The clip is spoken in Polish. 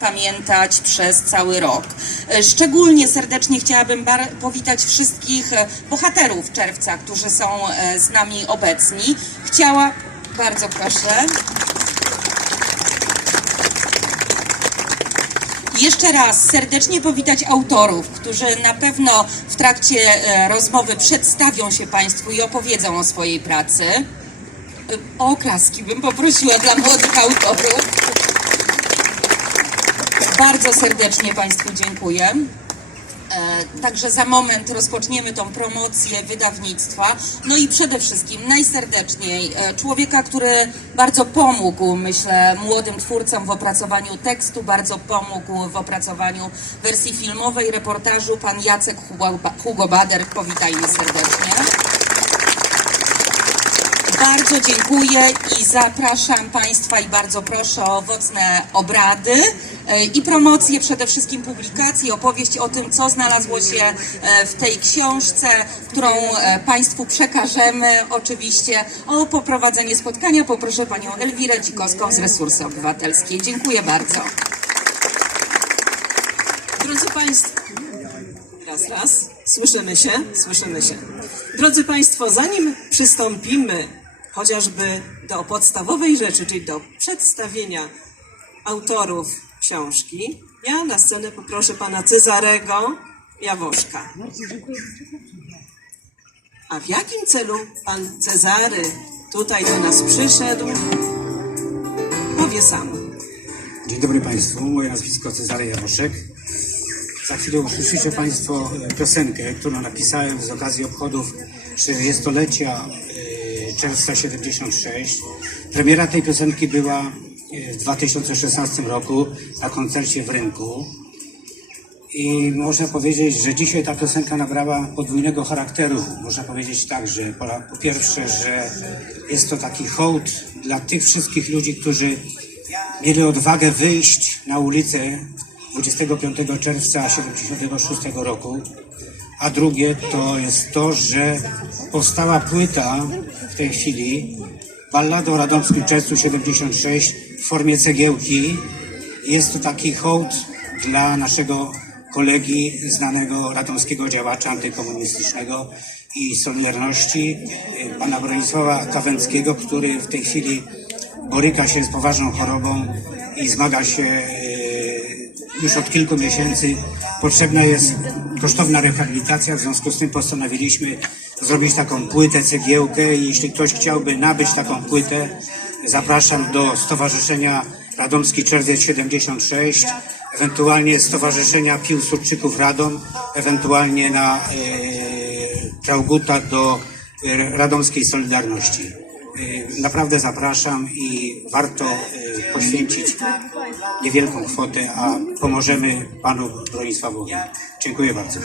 pamiętać przez cały rok. E, Szczególnie serdecznie chciałabym powitać wszystkich e, bohaterów czerwca, którzy są e, z nami obecni. Chciała, bardzo proszę. Jeszcze raz serdecznie powitać autorów, którzy na pewno w trakcie rozmowy przedstawią się Państwu i opowiedzą o swojej pracy. O oklaski bym poprosiła dla młodych autorów. Bardzo serdecznie Państwu dziękuję. E, Także za moment rozpoczniemy tą promocję wydawnictwa. No i przede wszystkim najserdeczniej e, człowieka, który bardzo pomógł, myślę, młodym twórcom w opracowaniu tekstu, bardzo pomógł w opracowaniu wersji filmowej, reportażu, pan Jacek Hugo, Hugo Bader. Powitajmy serdecznie. Bardzo dziękuję i zapraszam Państwa i bardzo proszę o owocne obrady e, i promocję, przede wszystkim publikacji, opowieść o tym, co znalazło się e, w tej książce, którą e, Państwu przekażemy. Oczywiście o poprowadzenie spotkania poproszę Panią Elwirę Dzikowską z Resursy Obywatelskiej. Dziękuję bardzo. Drodzy Państwo, raz, raz, słyszymy się, słyszymy się. Drodzy Państwo, zanim przystąpimy chociażby do podstawowej rzeczy, czyli do przedstawienia autorów książki, ja na scenę poproszę pana Cezarego Jawoszka. A w jakim celu pan Cezary tutaj do nas przyszedł, powie sam. Dzień dobry Państwu, moje nazwisko Cezary Jaroszek. Za chwilę usłyszycie Państwo piosenkę, którą napisałem z okazji obchodów 40-lecia czerwca 76. Premiera tej piosenki była e, w 2016 roku na koncercie w Rynku. I można powiedzieć, że dzisiaj ta piosenka nabrała podwójnego charakteru. Można powiedzieć tak, że po, po pierwsze, że jest to taki hołd dla tych wszystkich ludzi, którzy mieli odwagę wyjść na ulicę 25 czerwca 76 roku. A drugie to jest to, że powstała płyta w tej chwili Ballada o Radomskim Czerwcu 76 w formie cegiełki. Jest to taki hołd dla naszego kolegi, znanego radomskiego działacza antykomunistycznego i Solidarności, y, pana Bronisława Kawęckiego, który w tej chwili boryka się z poważną chorobą i zmaga się y, już od kilku miesięcy. Potrzebna jest kosztowna rehabilitacja, w związku z tym postanowiliśmy zrobić taką płytę, cegiełkę i jeśli ktoś chciałby nabyć taką płytę, zapraszam do Stowarzyszenia Radomski Czerwiec 76, ewentualnie Stowarzyszenia Piłsudczyków Radom, ewentualnie na e, Trauguta do e, Radomskiej Solidarności. E, Naprawdę zapraszam i warto e, poświęcić niewielką kwotę, a pomożemy panu Bronisławowi. Dziękuję bardzo.